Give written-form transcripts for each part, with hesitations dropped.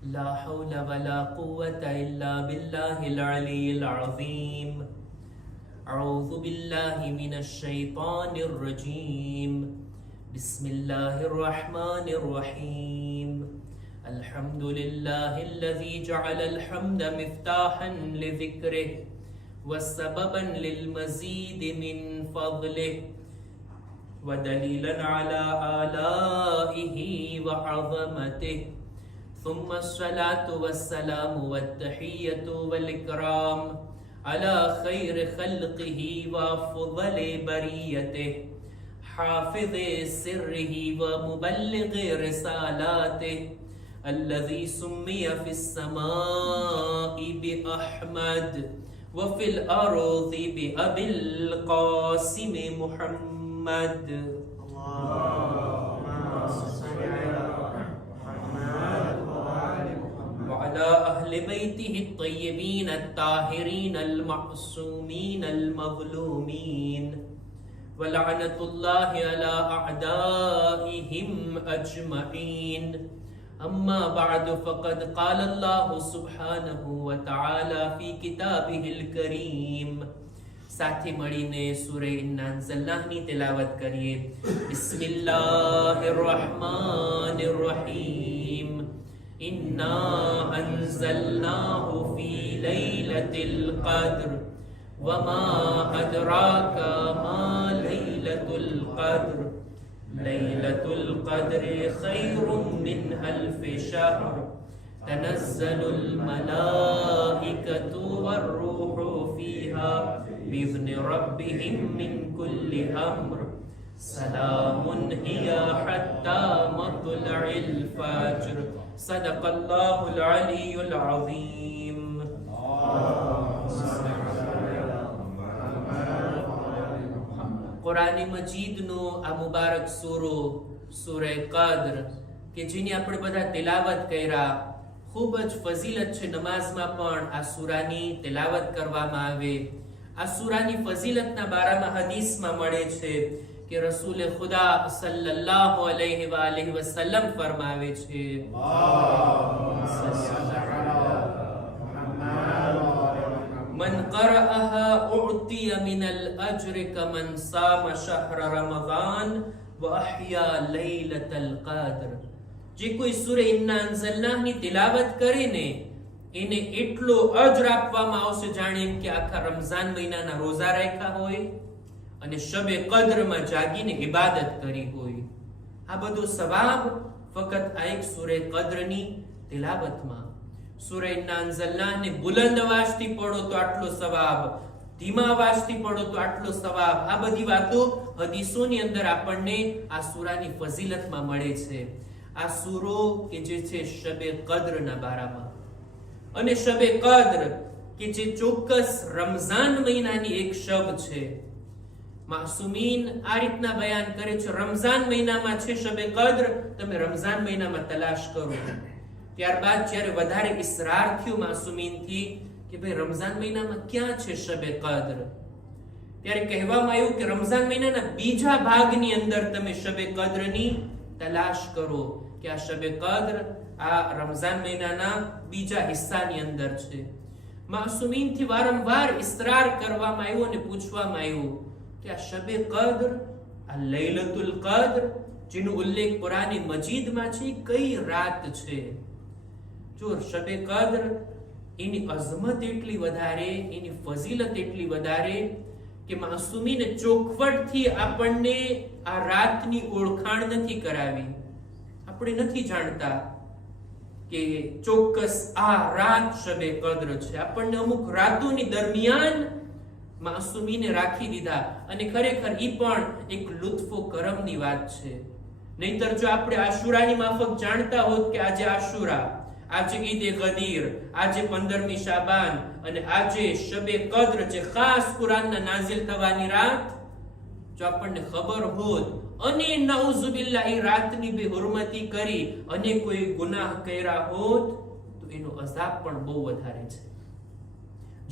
لا حول ولا قوة إلا بالله العلي العظيم. أعوذ بالله من الشيطان الرجيم. بسم الله الرحمن الرحيم. الحمد لله الذي جعل الحمد مفتاحا لذكره وسببا للمزيد من فضله ودليلا على آلائه وعظمته. ثم الصلاة والسلام والتحية والإكرام على خير خلقه وأفضل بريته حافظ سره ومبلغ رسالاته الذي سمي في السماء بأحمد وفي الأرض بأبي القاسم محمد. وعلى أهل بيته الطيبين الطاهرين المعصومين المظلومين ولعنة الله على أعدائهم أجمعين. أما بعد فقد قال الله سبحانه وتعالى في كتابه الكريم. साथी મળીને સૂરે ઇન્ના અંઝલનાહની તિલાવત કરીએ. બિસ્મિલ્લાહિર્રહમાનિર્રહીમ. ઇન્ના અંઝલનાહુ ફી લૈલતિલ કદ્ર વમા અદરાકા મા લૈલતુલ કદ્ર લૈલતુલ કદ્ર ખૈરુમ મિન અલ્ફિ શહર તનઝ્ઝલુલ મલાઇકતુ વર્રૂહુ ફીહા بإذن ربهم من كل أمر سلام هي حتى مطلع الفجر. صدق الله العلي العظيم. قرآن مجید નો આ મુબારક સૂરો સૂરે કદ્ર કે જેની આપણે બધા તિલાવત કર્યા, ખૂબ જ ફઝીલત છે. નમાઝમાં પણ આ સૂરાની તિલાવત કરવામાં આવે. આ સૂરાની ફઝીલતના બારામાં હદીસમાં મળે છે કે રસૂલે ખુદા સલ્લલ્લાહુ અલૈહિ વાલિહિ વસલ્લમ ફરમાવે છે, મન કરઅહા ઉઅતિય મિનલ અજર કમન સામ શહર રમઝાન વ અહયા લૈલતલ કદ્ર. જે કોઈ સૂરે ઇન્ના અંઝલનાહની તિલાવત કરે ને એને એટલો અજર આપવામાં આવશે જાણે કે આખા રમઝાન મહિનાના રોઝા રાખ્યા હોય અને શબે કદ્રમાં જાગીને ઇબાદત કરી હોય. આ બધો સવાબ ફક્ત આ એક સૂરે કદ્રની તિલાવતમાં. સૂરે ઇન્ના અંઝલનાહને બુલંદ અવાજથી પઢો તો આટલો સવાબ, ધીમા અવાજથી પઢો તો આટલો સવાબ. આ બધી વાતો હદીસોની અંદર આપણને આ સૂરાની ફઝીલતમાં મળે છે. આ સૂરો કે જે છે શબે કદ્રના બારામાં, અને શબે કદ્ર કે જે ચોક્કસ રમઝાન મહિનાની એક શબ છે. માસુમીન આ રીતના બયાન કરે છે, રમઝાન મહિનામાં છે શબે કદ્ર, તમે રમઝાન મહિનામાં તલાશ કરો. ત્યારબાદ જ્યારે વધારે ઇસરાર થયું માસુમીનથી કે ભાઈ રમઝાન મહિનામાં ક્યાં છે શબે કદ્ર, ત્યારે કહેવામાં આવ્યું કે રમઝાન મહિનાના બીજા ભાગની અંદર તમે શબે કદ્રની તલાશ કરો કે આ શબે કદ્ર આ રમઝાન મહિનાના બીજા હિસ્સાની અંદર છે. માસુમીનથી વારંવાર ઇસરાર કરવામાં આવ્યો અને પૂછવામાં આવ્યું કે આ શબે કદ્ર, આ લૈલતુલ કદ્ર જેનો ઉલ્લેખ કુરાન મજીદમાં છે, કઈ રાત છે? જો શબે કદ્ર એની અઝમત એટલી વધારે, એની ફઝીલત એટલી વધારે કે માસુમીને ચોખવટથી આપણને આ રાતની ઓળખાણ નથી કરાવી. આપણે નથી જાણતા કે ચોક્કસ આ રાત શબે કદ્ર છે. આપણને અમુક રાતોની દરમિયાન માસુમીને રાખી દીધા, અને ખરેખર ઈ પણ એક લુત્ફો કરમની વાત છે. નહીતર જો આપણે આશુરાની માફક જાણતા હોત કે આજે આશુરા, આજે ઈદે ગદીર, આજે 15મી શાબાન અને આજે શબે કદ્ર છે, ખાસ કુરાનના નાઝિલ થવાની રાત, જો આપણને ખબર હોત અને નઉઝુબિલ્લાહ એ રાતની બેહુરમતી કરી અને કોઈ ગુનાહ કર્યા હોત તો એનો અઝાબ પણ બહુ વધારે છે.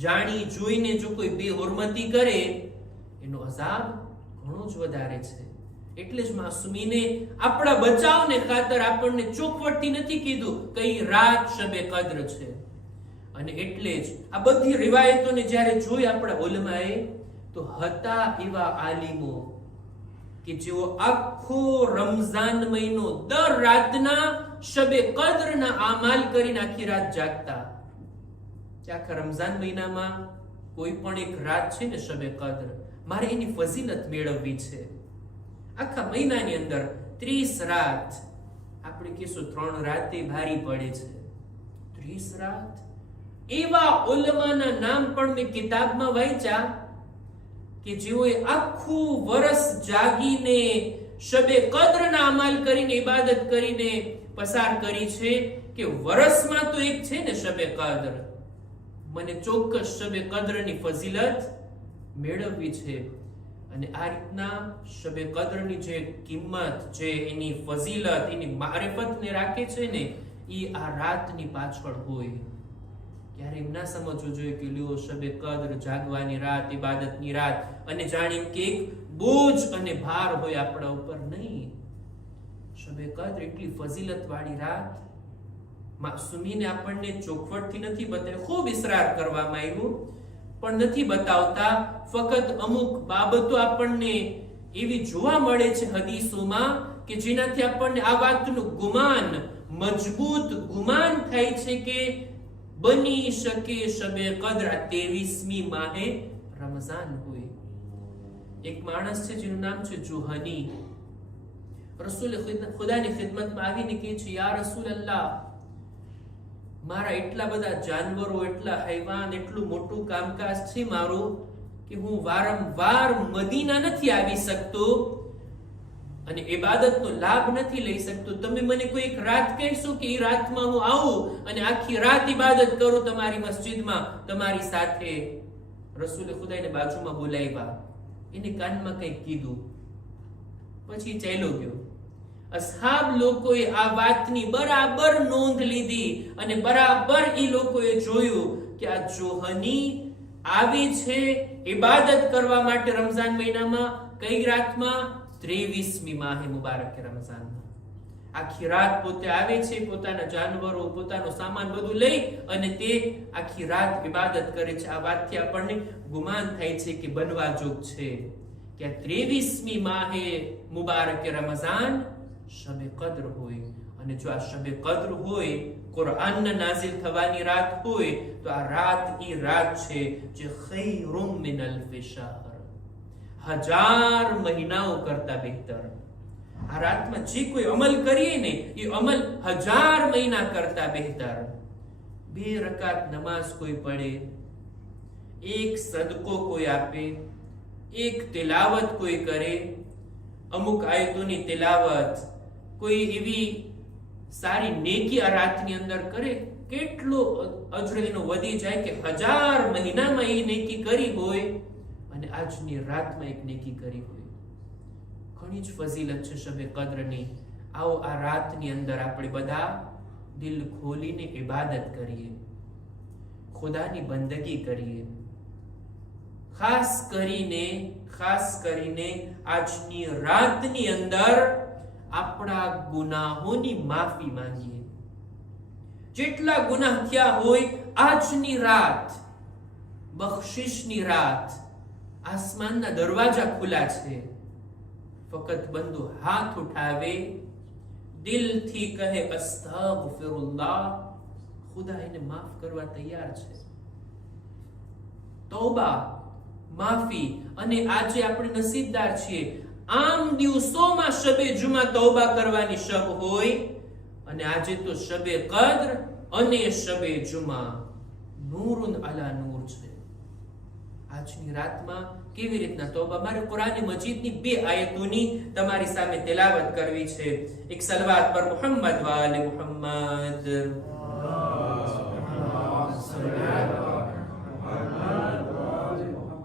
જાણી જોઈને જો કોઈ બેહુરમતી કરે એનો અઝાબ ઘણો જ વધારે છે. એટલે જ માસુમીને આપણા બચાવને ખાતર આપણને ચોખવટથી નથી કીધું કઈ રાત શબે કદ્ર છે. અને એટલે જ આ બધી રિવાયતોને જ્યારે જોઈ આપણા ઉલમાએ, તો હતા એવા આલિમો કે જેઓ આખો રમઝાન મહિનો દર રાતના શબે કદ્રના આમાલ કરીને આખી રાત જાગતા. કે આખા રમઝાન મહિનામાં કોઈ પણ એક રાત છે ને શબે કદ્ર, મારે એની ફઝીલત મેળવવી છે. આખા મહિનાની અંદર 30 રાત, આપણે કહીશું 3 રાતે ભારી પડે છે, 30 રાત. એવા ઉલમાના નામ પણ મેં કિતાબમાં વાંચ્યા કે જેઓએ આખું વર્ષ જાગીને શબે કદ્રના અમલ કરીને ઇબાદત કરીને પસાર કરી છે. કે વર્ષમાં તો એક છે ને શબે કદ્ર, મને ચોક્કસ શબે કદ્રની ફઝીલત મેળવવી છે. અને આ રીતના શબે કદ્રની જે કિંમત, જે એની ફઝીલત, એની મારિફતને રાખે છે ને, એ આ રાતની પાછળ હોય. ત્યારે એમ ના સમજવું જોઈએ કે લ્યો શબે કદ્ર જાગવાની રાત, ઇબાદતની રાત, અને જાણીએ કે એક બોજ અને ભાર હોય આપણા ઉપર. નહીં, શબે કદ્ર એટલી ફઝીલત વાળી રાત માસુમીને આપણને ચોખવટથી નથી બતાવ્યું. ખૂબ ઇસરાર કરવામાં આવ્યું પણ નથી બતાવતા. ફક્ત અમુક બાબતો આપણને એવી જોવા મળે છે હદીસોમાં કે જેનાથી આપણને આ વાતનું ગુમાન, મજબૂત ગુમાન થાય છે કે બની શકે શબે કદ્ર 23મી માહે રમઝાન હોય. એક માણસ છે જેનું નામ છે જુહની. રસૂલ ખુદાની ખિદમતમાં આવીને કહે છે, યા રસૂલ અલ્લાહ, મારા એટલા બધા જાનવરો, એટલા હૈવાન, એટલું મોટું કામકાજ છે મારું કે હું વારંવાર મદીના નથી આવી શકતો અને ઇબાદતનો લાભ નથી લઈ શકતો. તમે મને કોઈ એક રાત કહેશો કે એ રાતમાં હું આવું અને આખી રાત ઇબાદત કરું તમારી મસ્જિદમાં તમારી સાથે? રસૂલે ખુદાને બાજુમાં બોલાવ્યા, એને કાનમાં કંઈક કીધું, પછી ચાલ્યો ગયો. અસહાબ લોકોએ આ વાતની બરાબર નોંધ લીધી અને બરાબર એ લોકોએ જોયું કે આ જોહની આવે છે ઇબાદત કરવા માટે રમઝાન મહિનામાં. કઈ રાતમાં? 23મી માહે મુબારક રમઝાનમાં. આખી રાત પોતે આવે છે, પોતાના જાનવરો, પોતાનો સામાન બધું લઈ અને તે આખી રાત ઇબાદત કરે છે. આ વાતથી આપણને ગુમાન થાય છે કે બનવા જોગ છે કે 23મી માહે મુબારક રમઝાન શબે કદ્ર હોય. અને જો આ શબે કદ્ર હોય, કુરઆનના નાઝિલ થવાની રાત હોય, તો આ રાત ઈ રાત છે જે ખૈરુમ મિન અલ્ફ શહર, 1000 મહિનાઓ કરતા બહેતર. આ રાતમાં જે કોઈ અમલ કરીએ ને, એ અમલ 1000 મહિના કરતા બહેતર. 2 રકાત નમાઝ કોઈ પડે, એક સદકો કોઈ આપે, એક તિલાવત કોઈ કરે, અમુક આયતોની તિલાવત, કોઈ એવી સારી નેકી આ રાતની અંદર કરે, કેટલો અજર એનો વધી જાય કે 1000 મહિનામાં એ નેકી કરી હોય અને આજની રાતમાં એક નેકી કરી હોય. ઘણી જ ફઝીલત છે શબે કદ્રની. આવો આ રાતની અંદર આપણે બધા દિલ ખોલીને ઇબાદત કરીએ, ખુદાની બંદગી કરીએ. ખાસ કરીને આજની રાતની અંદર આપણા ગુનાહોની માફી માંગીએ. જેટલા ગુનાહ થયા હોય, આજની રાત બખ્શિશની રાત, આસમાનના દરવાજા ખુલ્લા છે. ફક્ત બંદો હાથ ઉઠાવે, દિલથી કહે અસ્તગફિરુલ્લાહ, ખુદા એને માફ કરવા તૈયાર છે. તૌબા, માફી. અને આજે આપણે નસીબદાર છીએ, આમ દિવસોમાં શબે જુમા તૌબા કરવાની શબ હોય અને આજે તો શબે કદ્ર અને શબે જુમા નૂરુન અલા નૂર છે. આજની રાતમાં કેવી રીતના તૌબા? મારે કુરાન મજીદની 2 આયતોની તમારી સામે તિલાવત કરવી છે. એક સલવાત પર મુહમ્મદ વ આલે મુહમ્મદ.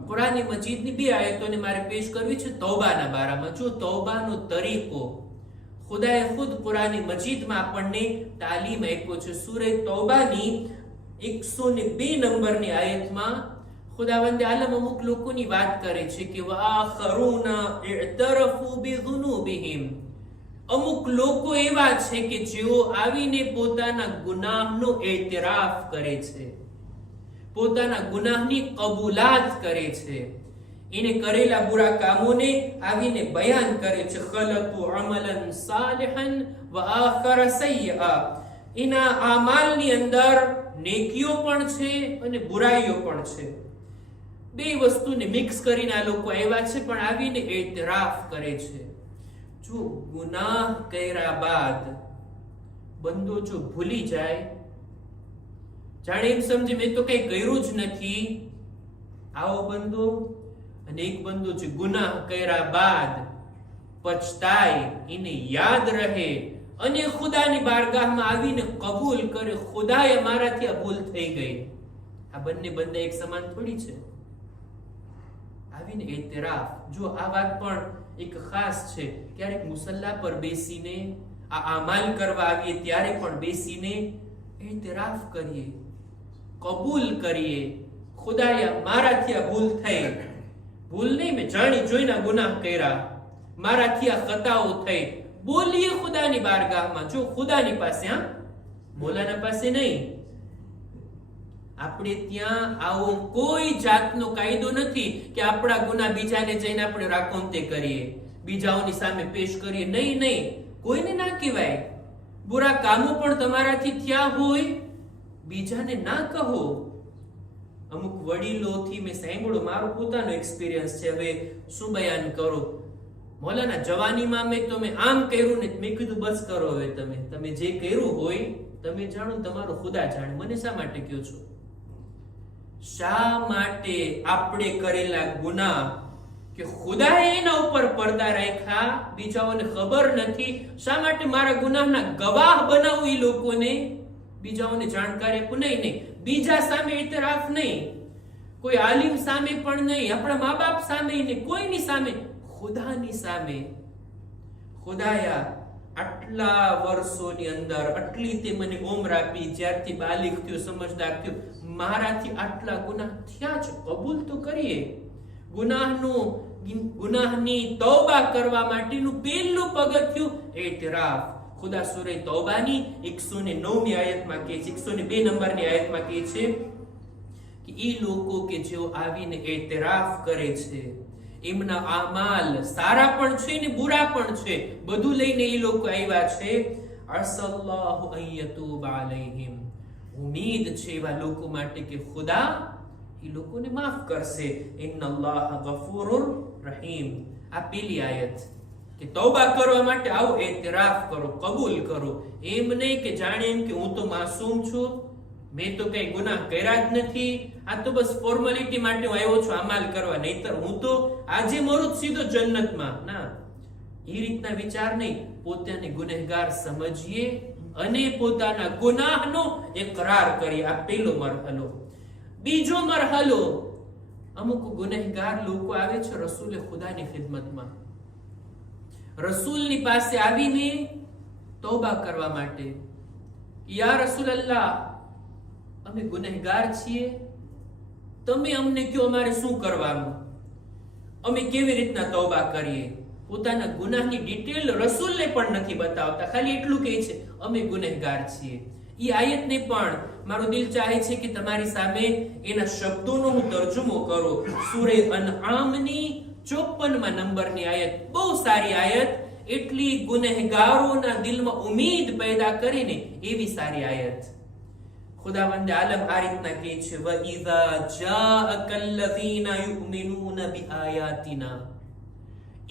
કુરાન મજીદની 2 આયતોને મારે પેશ કરવી છે તૌબાના બારામાં. જો તૌબાનો તરીકો ખુદાએ ખુદ કુરાન મજીદમાં આપણને તાલીમ આપ્યો છે. સૂરે તૌબાની 102 નંબરની આયતમાં ખુદાવંદે આલમ અમુક લોકોની વાત કરે છે કે વઆખરુના ઇઅતરફુ બિઝુનુબિહિમ, અમુક લોકો એવા છે કે જેઓ આવીને પોતાના ગુનાહનો એતરાફ કરે છે, પોતાના ગુનાહની કબૂલાત કરે છે, એને કરેલા બુરા કામોને આવીને બયાન કરે છે. ખલતુ અમલન સાલિહન વ આખર સય્યા, એના આમાલની અંદર નેકીઓ પણ છે અને બુરાઈઓ પણ છે. બે વસ્તુને મિક્સ કરીને આ લોકો આવ્યા છે, પણ આવીને એતરાફ કરે છે. જો ગુનાહ કર્યા બાદ બંદો જો ભૂલી જાય, જાણે એમ સમજે મેં તો કઈ કર્યું જ નથી, આવો બંદો, અને એક બંદો જે ગુનાહ કર્યા બાદ પછતાય, એને યાદ રહે અને ખુદાની બારગાહમાં આવીને કબૂલ કરે, ખુદાએ મારાથી આ ભૂલ થઈ ગઈ. આ બંને બંદા એક સમાન થોડી છે. આવીને એતરાફ, જો આ વાત પણ એક ખાસ છે. ક્યારેક મુસલ્લા પર બેસીને આ આમાલ કરવા આવીએ ત્યારે પણ બેસીને એતરાફ કરીએ, કબૂલ કરીએ, ખુદાએ મારાથી આ ભૂલ થઈ, ભૂલ નહીં, મેં જાણી જોઈને ગુનાહ કર્યા, મારાથી આ ખતાઓ થઈ, બોલીએ ખુદાની બારગાહમાં. જો ખુદાની પાસે, હા, મોલાના પાસે નહીં. આપણે ત્યાં આવો કોઈ જાતનો કાયદો નથી કે આપણા ગુનાહ બીજાને જઈને આપણે રાકોન્તે કરીએ, બીજાઓની સામે પેશ કરીએ. નહીં, નહીં, કોઈને ના કહેવાય. બુરા કામો પણ તમારાથી થયા હોય, બીજાને ના કહો. અમુક વડીલોથી મેં સાંભળ્યું, મારો પોતાનો એક્સપિરિયન્સ છે, હવે શું બયાન કરો. મોલાના જવાનીમાં મેં આમ કર્યું ને, મેં કીધું બસ કરો હવે, તમે જે કર્યું હોય તમે જાણો, તમારો ખુદા જાણે, મને શા માટે કહો છો? શા માટે આપણે કરેલા ગુનાહ કે ખુદાએ એના ઉપર પડદા રાખ્યા, બીજાઓને ખબર નથી? શા માટે મારા ગુનાહના ગવાહ બનાવું એ લોકોને, બીજાઓને જાણકારી આપું? નહીં, બીજા સામે ઇતરાફ નહીં, કોઈ આલિમ સામે પણ નહીં, આપણા મા બાપ સામે નહીં, કોઈની સામે, ખુદાની સામે. ખુદાયા આટલા વર્ષોની અંદર આટલી તે મને ઉંમર આપી, જ્યારથી બાલિગ થયો, સમજદાર થયો, મારાથી આટલા ગુનાહ થયા છે, કબૂલ તો કરીએ. ગુનાહની તૌબા કરવા માટેનું પહેલું પગથિયું એતરાફ. ખુદા સૂરે તૌબાની 109મી આયતમાં કહે છે, 102 નંબરની આયતમાં કહે છે કે ઈ લોકો કે જેઓ આવીને એતરાફ કરે છે, એમના આમાલ સારા પણ છે ને બુરા પણ છે, બધું લઈને એ લોકો આવ્યા છે. અસલ્લાહુ અન યતુબ અલૈહિમ, ઉમ્મીદ છે એવા લોકો માટે કે ખુદા એ લોકોને માફ કરશે. ઇન્નલ્લાહ ગફૂરુર રહીમ. આ પેલી આયત કે તૌબા કરવા માટે આવો, એતરાફ કરો, કબૂલ કરો. એમ નહીં કે જાણે એમ કે હું તો માસૂમ છું, મેં તો કઈ ગુનાહ કર્યા જ નથી, આ તો બસ ફોર્માલિટી માટે હું આવ્યો છું અમાલ કરવા, નહીતર હું તો આજે મરું સીધો જન્નતમાં. ના, એ રીતના વિચાર નહીં. પોતાને ગુનેહગાર સમજીએ અને પોતાના ગુનાહનો ઇકરાર કરીએ. આ પહેલો મરહલો. બીજો મરહલો, અમુક ગુનેહગાર લોકો આવે છે રસૂલે ખુદાની ખિદમતમાં, રસૂલની પાસે આવીને તૌબા કરવા માટે. યા રસૂલ અલ્લાહ, અમે ગુનેહગાર છીએ, તમે અમને કહો અમારે શું કરવાનું, અમે કેવી રીતના તૌબા કરીએ. પોતાના ગુનાહની ડિટેલ રસૂલને પણ નથી બતાવતા, ખાલી એટલું કહે છે અમે ગુનેહગાર છીએ. એ આયતને પણ મારું દિલ ચાહે છે કે તમારી સામે એના શબ્દોનો હું તર્જુમો કરું. સૂરે અનઆમની 54મા નંબરની આયત, બહુ સારી આયત, એટલી ગુનેહગારોના દિલમાં ઉમ્મીદ પેદા કરીને એવી સારી આયત. ખુદાવંદ આલમ આ રીતના કહે છે, વઇઝા જાઅકલ્લઝીના યુમિનૂના બિઆયાતિના,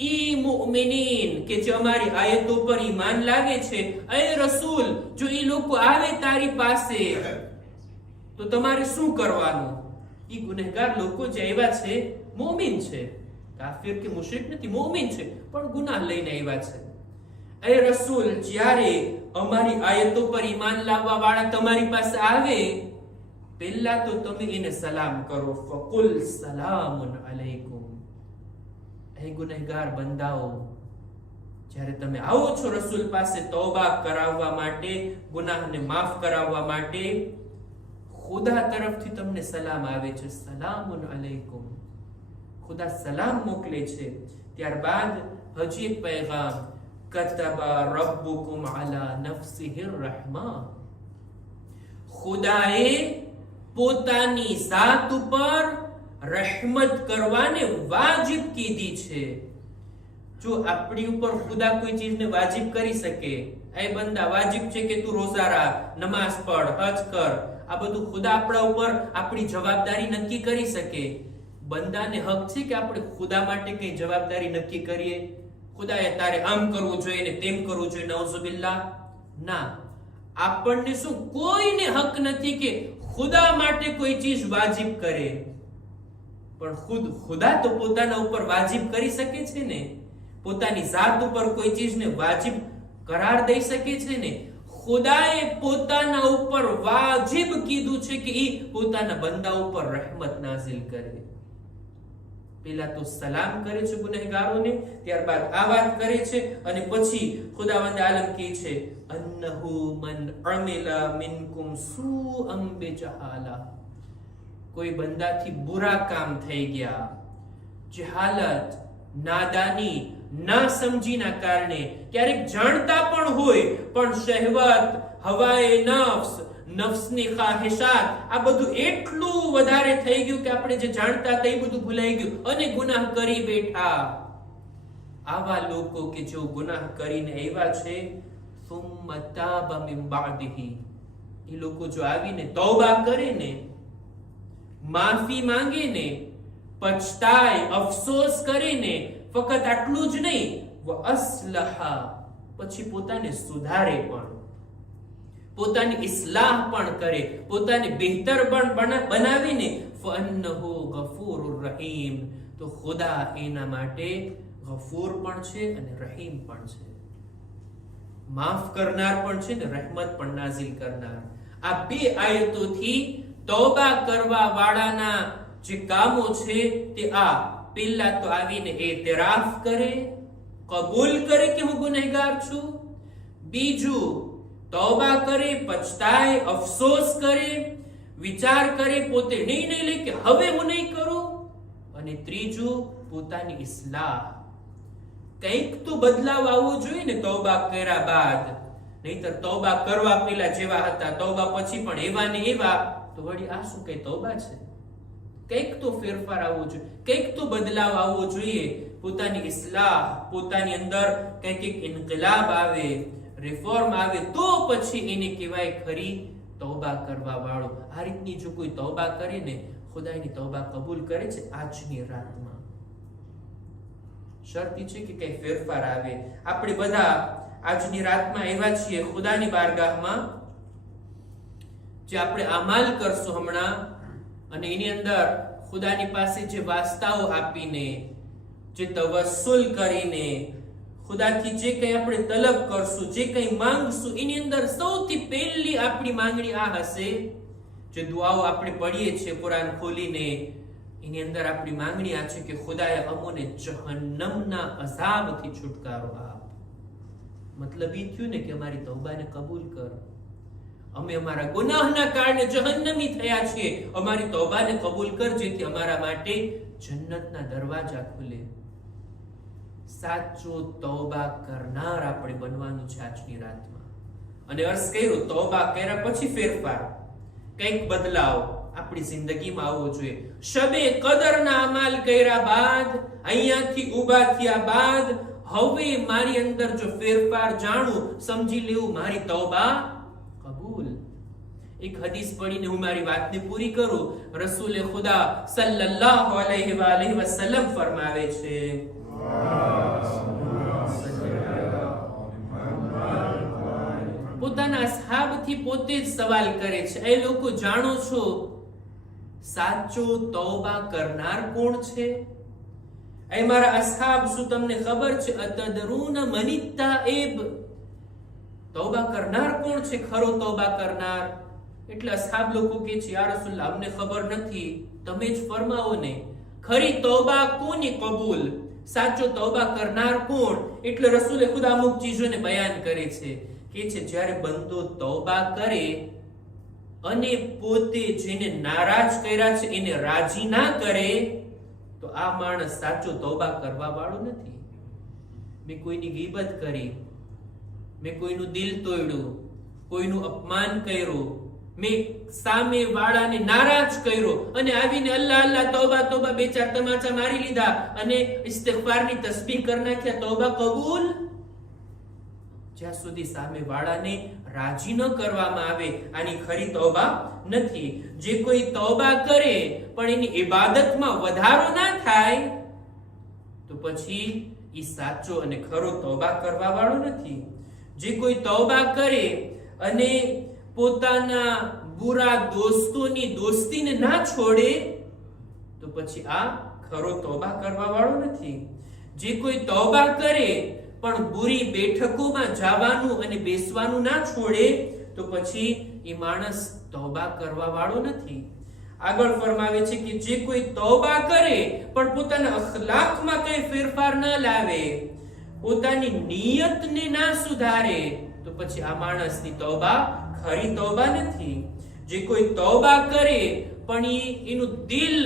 ઈ મુમિનીન કે જે અમારી આયતો પર ઈમાન લાગે છે, એ રસૂલ, જો ઈ લોકો આવે તારી પાસે તો તમારે શું કરવાનું? ઈ ગુનેહગાર લોકો જે આવ્યા છે, મુમિન છે, કાફિર કે મુશરિક નથી, મુમિન છે, પણ ગુનાહ લઈને આવ્યા છે. એ રસૂલ, જ્યારે અમારી આયતો પર ઈમાન લાવવા વાળા તમારી પાસે આવે, પહેલા તો તમે એને સલામ કરો. ફકુલ સલામુન અલૈકુમ. હે ગુનેહગાર બંદાઓ, જ્યારે તમે આવો છો રસૂલ પાસે તૌબા કરાવવા માટે, ગુનાહને માફ કરાવવા માટે, ખુદા તરફથી તમને સલામ આવે છે, સલામુન અલૈકુમ, ખુદા સલામ મોકલે છે. ત્યારબાદ હજી એક પૈગામ, કતબા રબ્બુકુમ અલા નફ્સિહિર રહમા, ખુદાએ પોતાની જાત ઉપર રહેમત કરવાને વાજિબ કીધી છે. જો આપણી ઉપર ખુદા કોઈ ચીજને વાજિબ કરી શકે, એ બંદા વાજિબ છે કે તું રોઝા રાખ, નમાઝ પઢ, હજ કર, આ બધું ખુદા આપણા ઉપર આપણી જવાબદારી નક્કી કરી શકે. બંદાને હક છે કે આપણે ખુદા માટે કઈ જવાબદારી નક્કી કરીએ? ખુદાએ તારે આમ કરવું જોઈએ ને તેમ કરવું જોઈએ, નઉઝુબિલ્લાહ? ના, આપણને શું કોઈને હક નથી કે ખુદા માટે કોઈ ચીજ વાજિબ કરે. પણ ખુદા તો પોતાના ઉપર વાજિબ કરી શકે છે ને, પોતાની જાત ઉપર કોઈ ચીજને વાજિબ કરાર દઈ શકે છે ને. ખુદાએ પોતાના ઉપર વાજિબ કીધું છે કે ઈ પોતાના બંદા ઉપર રહેમત નાઝિલ કરે. પેલા તો સલામ કરે છે ગુનેહગારોને, ત્યારબાદ આ વાત કરે છે, અને પછી ખુદાવંદ આલમ કહે છે, અન્નહુ મન અમિલા મિનકુમ સુઅમ બિજહાલા, કોઈ બંદાથી બુરા કામ થઈ ગયા, જહાલત, નાદાની, ના સમજીના કારણે, ક્યારેક જાણતા પણ હોય પણ શહેવત, હવાએ નફ્સ, નફ્સની ખ્વાહિશાત, આ બધું એટલું વધારે થઈ ગયું કે આપણે જે જાણતા હતા એ બધું ભૂલાઈ ગયું અને ગુનાહ કરી બેઠા. આવા લોકો કે જો ગુનાહ કરીને આવ્યા છે, સુમ્મા તાબા મિન બાદિહી, એ લોકો જો આવીને તૌબા કરે ને, માફી માંગે ને, પછતાય, અફસોસ કરે ને, ફક્ત આટલું જ નહીં, વ અસ્લહા, પછી પોતાને સુધારે પણ, પોતાની ઇસ્લાહ પણ કરે, પોતાને બહેતર પણ બનાવીને, ફઅન્નહુ ગફૂરુર રહીમ, તો ખુદા એના માટે ગફૂર પણ છે અને રહીમ પણ છે, માફ કરનાર પણ છે ને રહેમત પણ નાઝિલ કરનાર. આ બે આયતોથી તૌબા કરવા વાળાના જે કામો છે તે આ, પહેલા તો આવીને એતરાફ કરે, કબૂલ કરે કે હું ગુનેહગાર છું. બીજું, તૌબા કરે, પછતાય, અફસોસ કરે, વિચાર કરે, પોતે નિર્ણય લે કે હવે હું નહીં કરું. અને ત્રીજું, પોતાની ઇસ્લાહ, કંઈક તો બદલાવ આવવો જોઈએ ને તૌબા કર્યા બાદ, નહીતર તૌબા કરવા પહેલા જેવા હતા, તૌબા પછી પણ એવા ને એવા, તો વળી આ શું કઈ તૌબા છે? કંઈક તો ફેરફાર આવવો જોઈએ, કંઈક તો બદલાવ આવવો જોઈએ. પોતાની ઇસ્લાહ, પોતાની અંદર કંઈક ઇન્કિલાબ આવે, રિફોર્મ આવે, તો પછી એને કહેવાય ખરી તૌબા કરવા વાળો. આ રીતની જો કોઈ તૌબા કરે ને, ખુદા એની તૌબા કબૂલ કરે છે આજની રાતમાં. શરત છે કે કઈ ફેરફાર આવે. આપણે બધા આજની રાતમાં એવા છીએ ખુદાની બારગાહમાં, જે આપણે અમાલ કરશું હમણાં, અને એની અંદર ખુદાની પાસે જે વાસ્તાઓ આપીને, જે તવસ્સુલ કરીને, ખુદાથી જે કંઈ આપણે તલબ કરશું, જે કંઈ માંગશું, એની અંદર સૌથી પહેલી આપણી માંગણી આ હશે. જે દુઆઓ આપણે પઢીએ છીએ કુરાન ખોલીને, એની અંદર આપણી માંગણી આ છે કે ખુદાએ અમોને જહન્નમના અઝાબથી છુટકારો આપ. મતલબ એ થયું ને કે અમારી તૌબાને કબૂલ કર, અમે અમારા ગુનાહના કારણે જહન્નમી થયા છીએ, અમારી તૌબાને કબૂલ કર, જેથી અમારા માટે જન્નતના દરવાજા ખુલે. સાચો તૌબા કરનાર આપણે બનવાનું છે આજની રાતમાં. અને અર્થ કર્યો, તૌબા કર્યા પછી ફેરફાર, કંઈક બદલાવ આપણી જિંદગીમાં આવવો જોઈએ. શબે કદરના અમાલ કર્યા બાદ, અહીંયાથી ઊભા થયા બાદ, હવે મારી અંદર જો ફેરફાર જાણું, સમજી લેવું મારી તૌબા કબૂલ. એક હદીસ પઢીને હું મારી વાતને પૂરી કરું. રસૂલે ખુદા સલ્લલ્લાહુ અલૈહિ વસલ્લમ ફરમાવે છે, પોતાના અસહાબથી પોતે જ સવાલ કરે છે, એ લોકો જાણો છો સાચો તૌબા કરનાર કોણ છે? એ મારા અસહાબ, શું તમને ખબર છે? અતદરૂન મનિત તાઇબ, તૌબા કરનાર કોણ છે? ખરો તૌબા કરનાર? એટલે અસહાબ લોકો કહે છે, યા રસૂલલ્લાહ, અમને ખબર નથી, તમે જ ફરમાવો ને. ખરી તૌબા કોની કબૂલ? સાચો તૌબા કરનાર કોણ? એટલે રસૂલે ખુદા અમુક ચીજોને બયાન કરે છે, કે છે જ્યારે બંદો તૌબા કરે અને પોતે જેને નારાજ કર્યા છે એને રાજી ના કરે, તો આ માણસ સાચો તૌબા કરવા વાળો નથી. મેં કોઈની ગીબત કરી, મેં કોઈનું દિલ તોડ્યું, કોઈનું અપમાન કર્યું, મેં સામે વાળાને નારાજ કર્યો અને આવીને અલ્લાહ અલ્લાહ તૌબા તૌબા બે ચાર તમાચા મારી લીધા અને ઇસ્તિગફારની તસ્બીહ કરી નાખ્યા, તૌબા કબૂલ? જ્યાં સુધી સામે વાળાને રાજી ન કરવામાં આવે, આની ખરી તૌબા નથી. જે કોઈ તૌબા કરે પણ એની ઇબાદતમાં વધારો ના થાય, તો પછી ઈ સાચો અને ખરો તૌબા કરવા વાળો નથી. જે કોઈ તૌબા કરે અને પોતાના બુરા દોસ્તોની દોસ્તીને ના છોડે, તો પછી આ ખરો તૌબા કરવા વાળો નથી. જે કોઈ તૌબા કરે પણ બુરી બેઠકોમાં જવાનું અને બેસવાનું ના છોડે, તો પછી એ માણસ તૌબા કરવા વાળો નથી. આગળ ફરમાવે છે કે જે કોઈ તૌબા કરે પણ પોતાના અખલાકમાં કઈ ફેરફાર ન લાવે, પોતાની નિયતને ના સુધારે, તો પછી આ માણસની તૌબા ખરી તૌબા નથી. જે કોઈ તૌબા કરે પણ એનું દિલ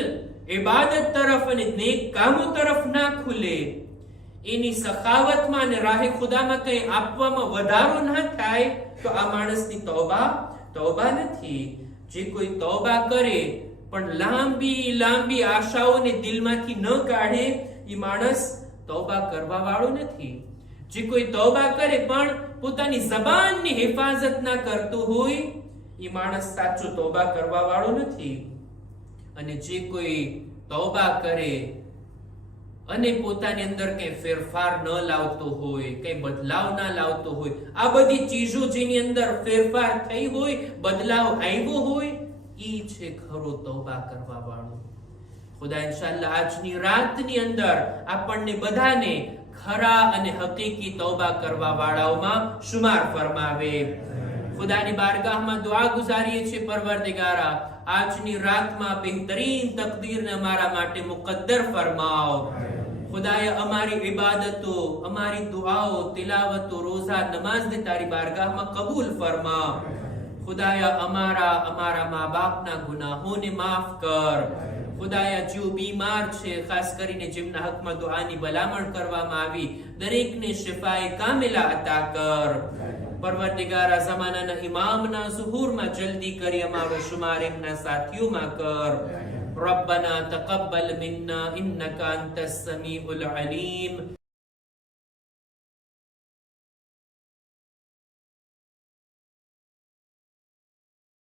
ઇબાદત તરફ અને નેક કામો તરફ ના ખુલે, એની સખાવતમાં અને રાહે ખુદામાં કઈ આપવામાં વધારો ના થાય, તો આ માણસની તૌબા નથી. જે કોઈ તૌબા કરે પણ લાંબી લાંબી આશાઓને દિલમાંથી ન કાઢે, એ માણસ તૌબા કરવા વાળો નથી. જે કોઈ તૌબા કરે પણ પોતાની જબાનની હિફાજત ના કરતો હોય, એ માણસ સાચો તૌબા કરવા વાળો નથી. અને જે કોઈ તૌબા કરે અને પોતાની અંદર કઈ ફેરફાર ન લાવતો હોય, કઈ બદલાવ ના લાવતો હોય, આ બધી ચીજો જેની અંદર ફેરફાર થઈ હોય, બદલાવ આવ્યો હોય, ઈ છે ખરો તૌબા કરવા વાળો. ખુદા ઇન્શાઅલ્લાહ આજની રાતની અંદર આપણને બધાને ખરા અને હકીકી તૌબા કરવા વાળાઓમાં શુમાર ફરમાવે. ખુદાની બારગાહમાં દુઆ ગુજારીએ છીએ, પરવરદિગારા આજની રાતમાં બહેતરીન તકદીરને અમારા માટે મુકદ્દર ફરમાવ. ખુદાએ અમારી ઇબાદતો, અમારી દુઆઓ, તિલાવતો, રોઝા, નમાઝને તારી બારગાહમાં કબૂલ ફરમા. ખુદાયા અમારા મા બાપના ગુનાહોને માફ કર. ખુદાયા જેઓ બીમાર છે, ખાસ કરીને જેમના હકમાં દુઆની ભલામણ કરવામાં આવી, દરેકને શિફાએ કામિલા અતા કર. પરવરદિગારા ઝમાનાના ઇમામના ઝુહૂરમાં જલ્દી કરી અમારો શુમાર એમના સાથીઓમાં કર. ربنا تقبل منا إنك أنت السميع العليم